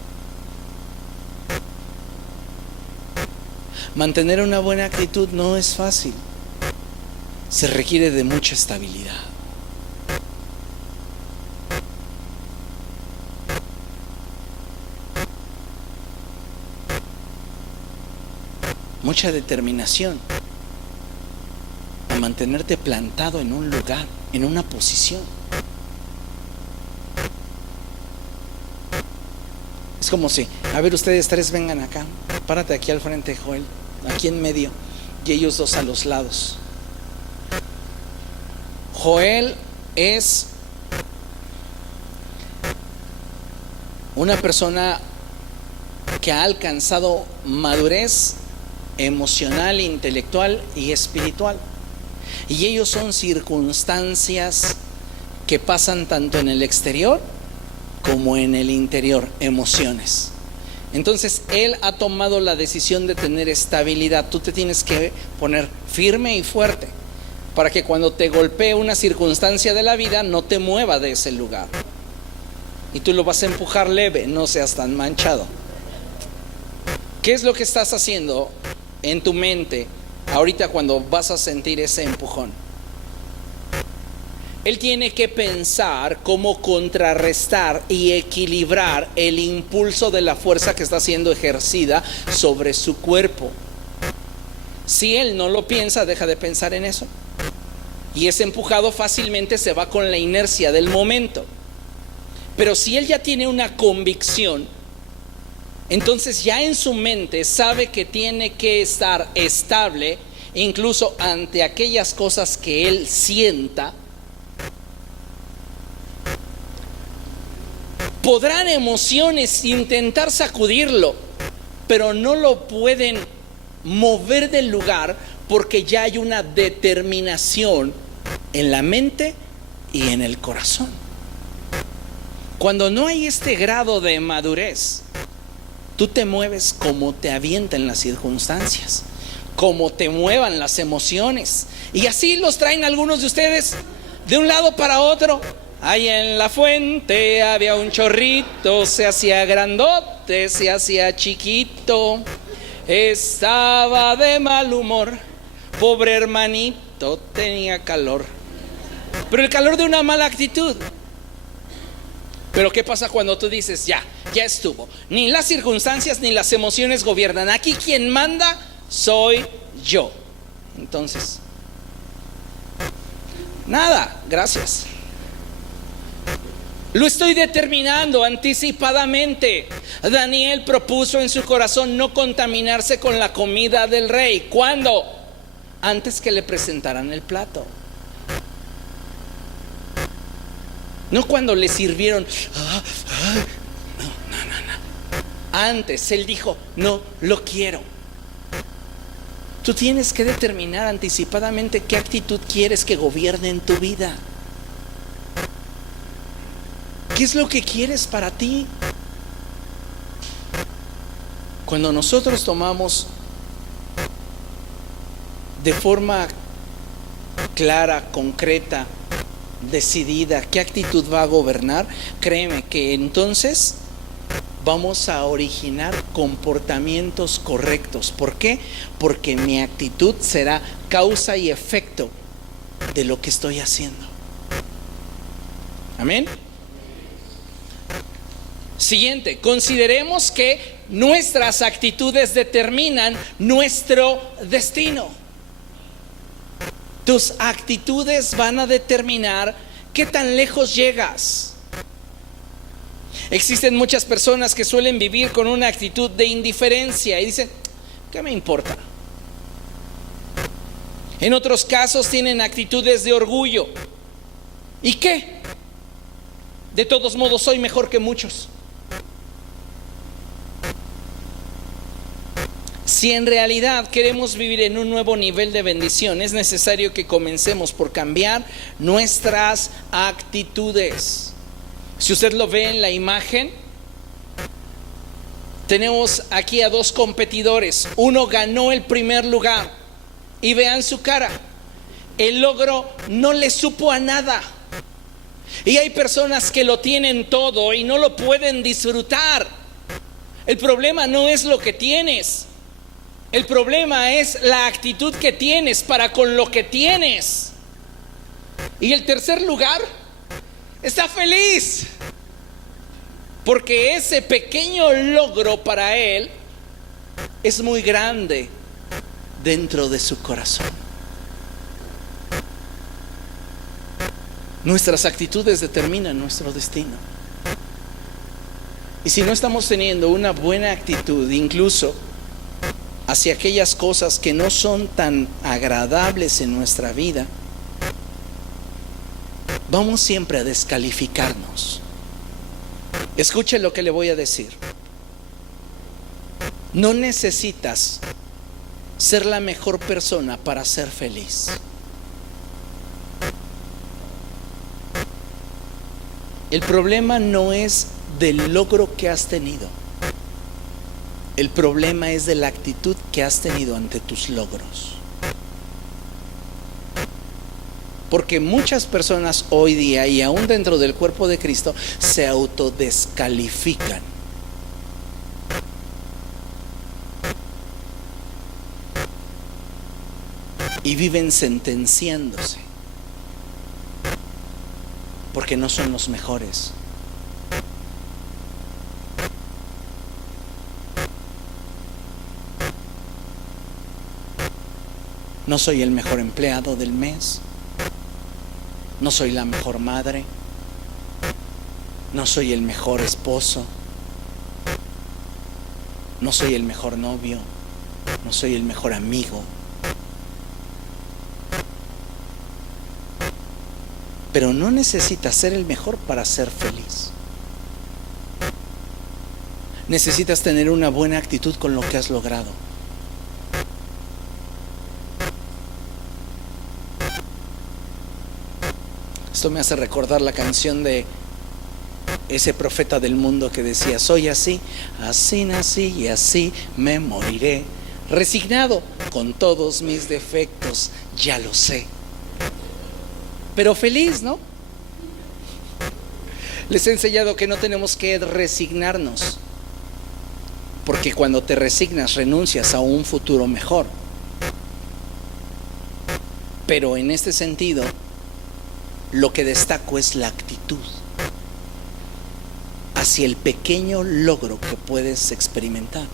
Mantener una buena actitud no es fácil, se requiere de mucha estabilidad. Mucha determinación a mantenerte plantado en un lugar, en una posición. Es como si, a ver, ustedes tres vengan acá, párate aquí al frente, Joel, aquí en medio, y ellos dos a los lados. Joel es una persona que ha alcanzado madurez emocional, intelectual y espiritual. Y ellos son circunstancias que pasan tanto en el exterior como en el interior, emociones. Entonces él ha tomado la decisión de tener estabilidad. Tú te tienes que poner firme y fuerte para que cuando te golpee una circunstancia de la vida no te mueva de ese lugar. Y tú lo vas a empujar leve, no seas tan manchado. ¿Qué es lo que estás haciendo en tu mente ahorita cuando vas a sentir ese empujón? Él tiene que pensar cómo contrarrestar y equilibrar el impulso de la fuerza que está siendo ejercida sobre su cuerpo. Si él no lo piensa, deja de pensar en eso. Y ese empujado fácilmente se va con la inercia del momento. Pero si él ya tiene una convicción, entonces ya en su mente sabe que tiene que estar estable, incluso ante aquellas cosas que él sienta. Podrán emociones intentar sacudirlo, pero no lo pueden mover del lugar porque ya hay una determinación en la mente y en el corazón. Cuando no hay este grado de madurez, tú te mueves como te avientan las circunstancias, como te muevan las emociones. Y así los traen algunos de ustedes de un lado para otro. Ahí en la fuente había un chorrito, se hacía grandote, se hacía chiquito. Estaba de mal humor, pobre hermanito, tenía calor. Pero el calor de una mala actitud. Pero ¿qué pasa cuando tú dices, ya estuvo? Ni las circunstancias ni las emociones gobiernan. Aquí quien manda soy yo. Entonces, nada, gracias. Lo estoy determinando anticipadamente. Daniel propuso en su corazón no contaminarse con la comida del rey. ¿Cuándo? Antes que le presentaran el plato. No cuando le sirvieron. No. Antes él dijo, no, lo quiero. Tú tienes que determinar anticipadamente qué actitud quieres que gobierne en tu vida. ¿Qué es lo que quieres para ti? Cuando nosotros tomamos de forma clara, concreta, decidida qué actitud va a gobernar, créeme que entonces vamos a originar comportamientos correctos. ¿Por qué? Porque mi actitud será causa y efecto de lo que estoy haciendo. Amén. Siguiente, consideremos que nuestras actitudes determinan nuestro destino. Tus actitudes van a determinar qué tan lejos llegas. Existen muchas personas que suelen vivir con una actitud de indiferencia y dicen, ¿qué me importa? En otros casos tienen actitudes de orgullo. ¿Y qué? De todos modos soy mejor que muchos. Si en realidad queremos vivir en un nuevo nivel de bendición, es necesario que comencemos por cambiar nuestras actitudes. Si usted lo ve en la imagen, tenemos aquí a dos competidores. Uno ganó el primer lugar y vean su cara. El logro no le supo a nada. Y hay personas que lo tienen todo y no lo pueden disfrutar. El problema no es lo que tienes. El problema es la actitud que tienes para con lo que tienes. Y el tercer lugar está feliz, porque ese pequeño logro para él es muy grande dentro de su corazón. Nuestras actitudes determinan nuestro destino. Y si no estamos teniendo una buena actitud, incluso hacia aquellas cosas que no son tan agradables en nuestra vida, vamos siempre a descalificarnos. Escuche lo que le voy a decir. No necesitas ser la mejor persona para ser feliz. El problema no es del logro que has tenido. El problema es de la actitud que has tenido ante tus logros. Porque muchas personas hoy día, y aún dentro del cuerpo de Cristo, se autodescalifican. Y viven sentenciándose porque no son los mejores. No soy el mejor empleado del mes. No soy la mejor madre. No soy el mejor esposo. No soy el mejor novio. No soy el mejor amigo. Pero no necesitas ser el mejor para ser feliz. Necesitas tener una buena actitud con lo que has logrado. Esto me hace recordar la canción de ese profeta del mundo que decía: soy así, así nací y así me moriré, resignado con todos mis defectos, ya lo sé, pero feliz, ¿no? Les he enseñado que no tenemos que resignarnos, porque cuando te resignas renuncias a un futuro mejor. Pero en este sentido, lo que destaco es la actitud hacia el pequeño logro que puedes experimentar.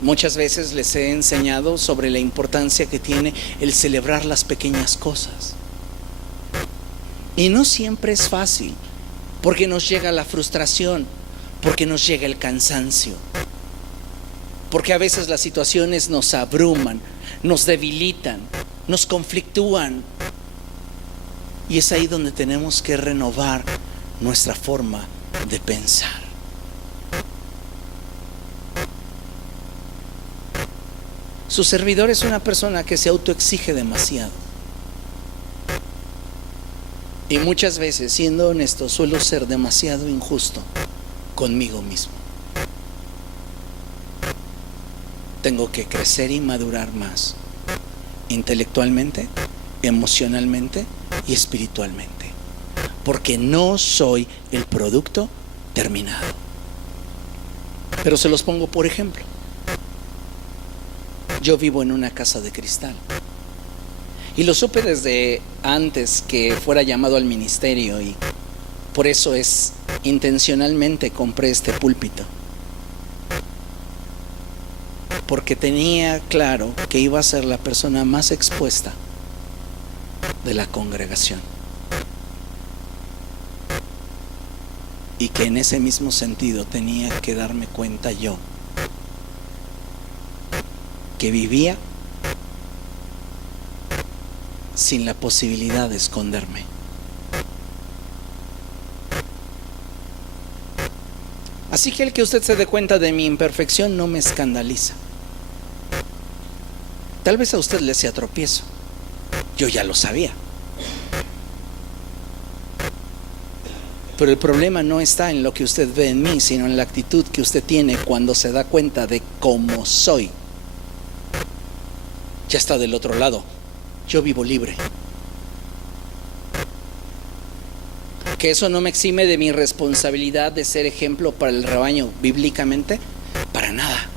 Muchas veces les he enseñado sobre la importancia que tiene el celebrar las pequeñas cosas. Y no siempre es fácil, porque nos llega la frustración, porque nos llega el cansancio, porque a veces las situaciones nos abruman, nos debilitan, nos conflictúan. Y es ahí donde tenemos que renovar nuestra forma de pensar. Su servidor es una persona que se autoexige demasiado. Y muchas veces, siendo honesto, suelo ser demasiado injusto conmigo mismo. Tengo que crecer y madurar más, intelectualmente, emocionalmente y espiritualmente, porque no soy el producto terminado. Pero se los pongo por ejemplo. Yo vivo en una casa de cristal, y lo supe desde antes que fuera llamado al ministerio, y por eso intencionalmente compré este púlpito, porque tenía claro que iba a ser la persona más expuesta de la congregación, y que en ese mismo sentido tenía que darme cuenta yo que vivía sin la posibilidad de esconderme. Así que el que usted se dé cuenta de mi imperfección no me escandaliza. Tal vez a usted le sea tropiezo. Yo ya lo sabía. Pero el problema no está en lo que usted ve en mí, sino en la actitud que usted tiene cuando se da cuenta de cómo soy. Ya está del otro lado. Yo vivo libre. Que eso no me exime de mi responsabilidad de ser ejemplo para el rebaño bíblicamente, para nada.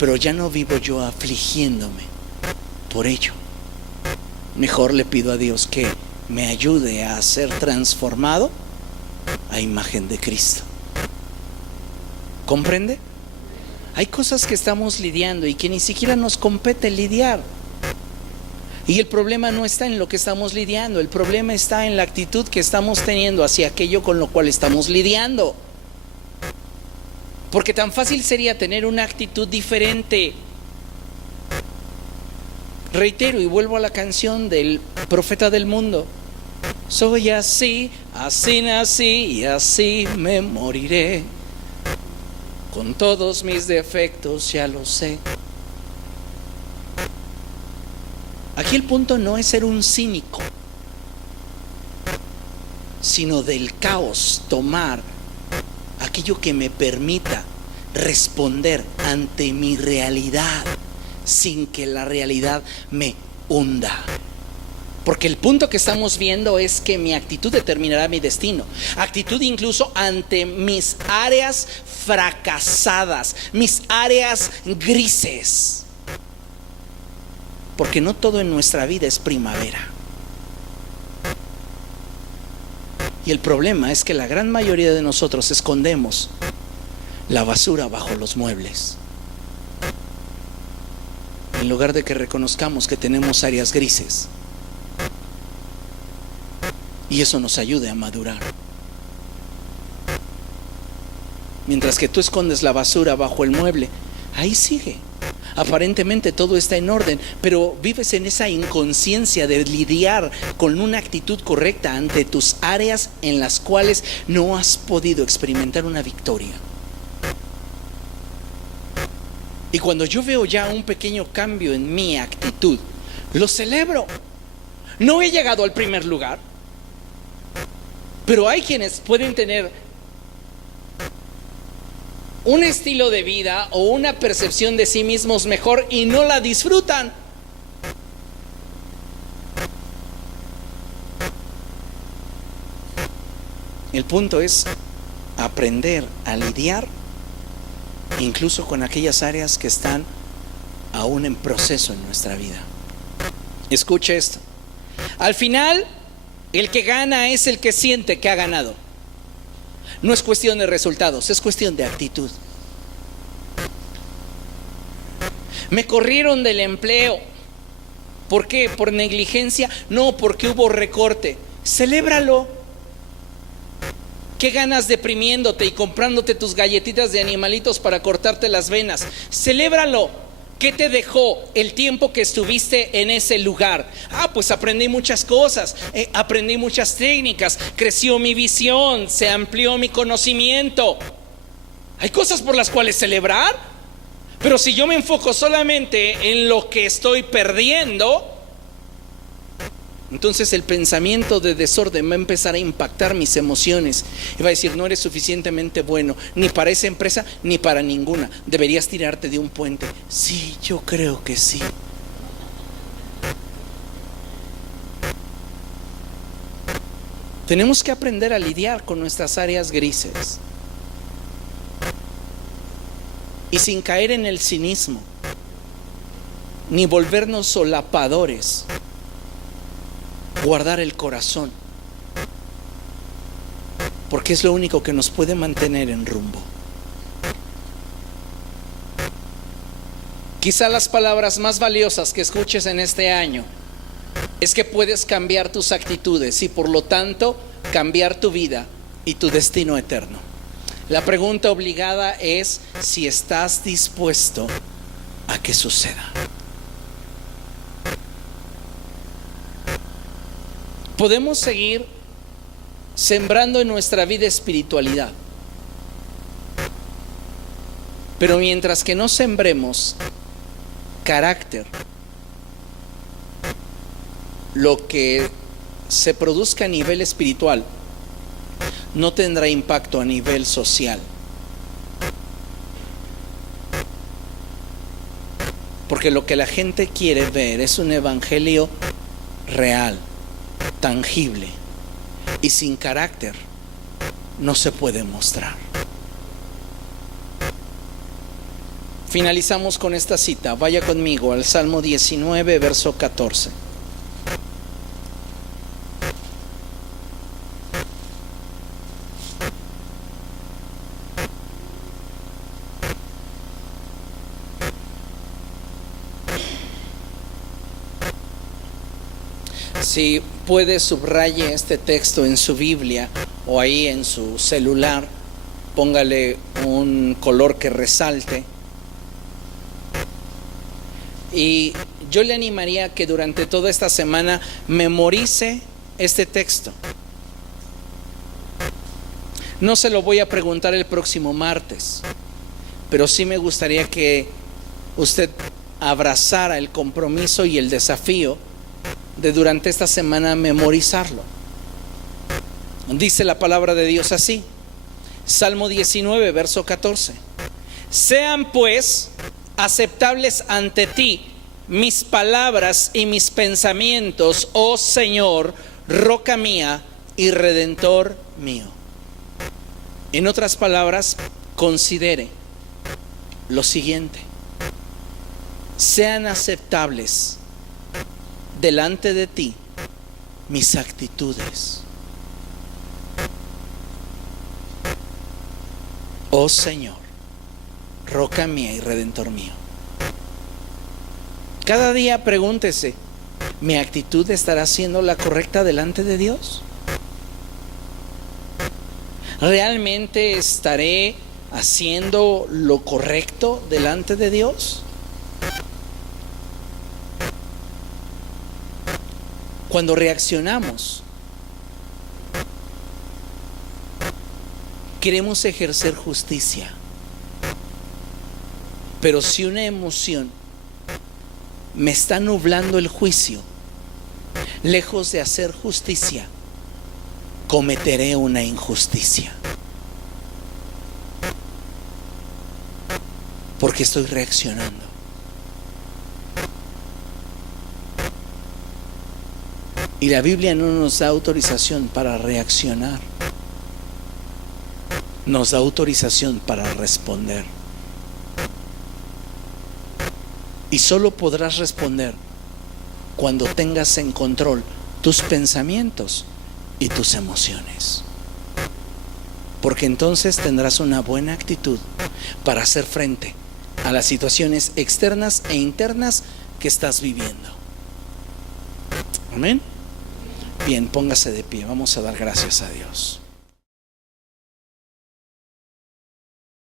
Pero ya no vivo yo afligiéndome por ello. Mejor le pido a Dios que me ayude a ser transformado a imagen de Cristo. ¿Comprende? Hay cosas que estamos lidiando y que ni siquiera nos compete lidiar. Y el problema no está en lo que estamos lidiando, el problema está en la actitud que estamos teniendo hacia aquello con lo cual estamos lidiando. Porque tan fácil sería tener una actitud diferente. Reitero y vuelvo a la canción del profeta del mundo. Soy así, así nací y así me moriré. Con todos mis defectos ya lo sé. Aquí el punto no es ser un cínico, sino del caos tomar aquello que me permita responder ante mi realidad sin que la realidad me hunda. Porque el punto que estamos viendo es que mi actitud determinará mi destino. Actitud incluso ante mis áreas fracasadas, mis áreas grises. Porque no todo en nuestra vida es primavera. Y el problema es que la gran mayoría de nosotros escondemos la basura bajo los muebles, en lugar de que reconozcamos que tenemos áreas grises. Y eso nos ayude a madurar. Mientras que tú escondes la basura bajo el mueble, ahí sigue. Aparentemente todo está en orden, pero vives en esa inconsciencia de lidiar con una actitud correcta ante tus áreas en las cuales no has podido experimentar una victoria. Y cuando yo veo ya un pequeño cambio en mi actitud, lo celebro. No he llegado al primer lugar, pero hay quienes pueden tener un estilo de vida o una percepción de sí mismos mejor y no la disfrutan. El punto es aprender a lidiar incluso con aquellas áreas que están aún en proceso en nuestra vida. Escuche esto. Al final, el que gana es el que siente que ha ganado. No es cuestión de resultados, es cuestión de actitud. Me corrieron del empleo. ¿Por qué? ¿Por negligencia? No, porque hubo recorte. Celébralo. ¿Qué ganas deprimiéndote y comprándote tus galletitas de animalitos para cortarte las venas? Celébralo. ¿Qué te dejó el tiempo que estuviste en ese lugar? Pues aprendí muchas cosas, aprendí muchas técnicas, creció mi visión, se amplió mi conocimiento. Hay cosas por las cuales celebrar, pero si yo me enfoco solamente en lo que estoy perdiendo, entonces el pensamiento de desorden va a empezar a impactar mis emociones y va a decir: no eres suficientemente bueno ni para esa empresa ni para ninguna, deberías tirarte de un puente. Sí, yo creo que sí. Tenemos que aprender a lidiar con nuestras áreas grises y sin caer en el cinismo ni volvernos solapadores. Guardar el corazón, porque es lo único que nos puede mantener en rumbo. Quizá las palabras más valiosas que escuches en este año es que puedes cambiar tus actitudes y por lo tanto cambiar tu vida y tu destino eterno. La pregunta obligada es si estás dispuesto a que suceda. Podemos seguir sembrando en nuestra vida espiritualidad. Pero mientras que no sembremos carácter, lo que se produzca a nivel espiritual no tendrá impacto a nivel social. Porque lo que la gente quiere ver es un evangelio real, tangible, y sin carácter no se puede mostrar. Finalizamos con esta cita. Vaya conmigo al Salmo 19, verso 14. Si puede, subraye este texto en su Biblia o ahí en su celular, póngale un color que resalte. Y yo le animaría a que durante toda esta semana memorice este texto. No se lo voy a preguntar el próximo martes, pero sí me gustaría que usted abrazara el compromiso y el desafío de durante esta semana memorizarlo. Dice la palabra de Dios así, Salmo 19, verso 14: sean pues aceptables ante ti mis palabras y mis pensamientos, oh Señor, roca mía y redentor mío. En otras palabras, considere lo siguiente: sean aceptables delante de ti mis actitudes, oh Señor, roca mía y redentor mío. Cada día pregúntese: ¿mi actitud estará siendo la correcta delante de Dios? ¿Realmente estaré haciendo lo correcto delante de Dios? Cuando reaccionamos, queremos ejercer justicia, pero si una emoción me está nublando el juicio, lejos de hacer justicia, cometeré una injusticia, porque estoy reaccionando. Y la Biblia no nos da autorización para reaccionar, nos da autorización para responder. Y solo podrás responder cuando tengas en control tus pensamientos y tus emociones, porque entonces tendrás una buena actitud para hacer frente a las situaciones externas e internas que estás viviendo. Amén. Bien, póngase de pie, vamos a dar gracias a Dios.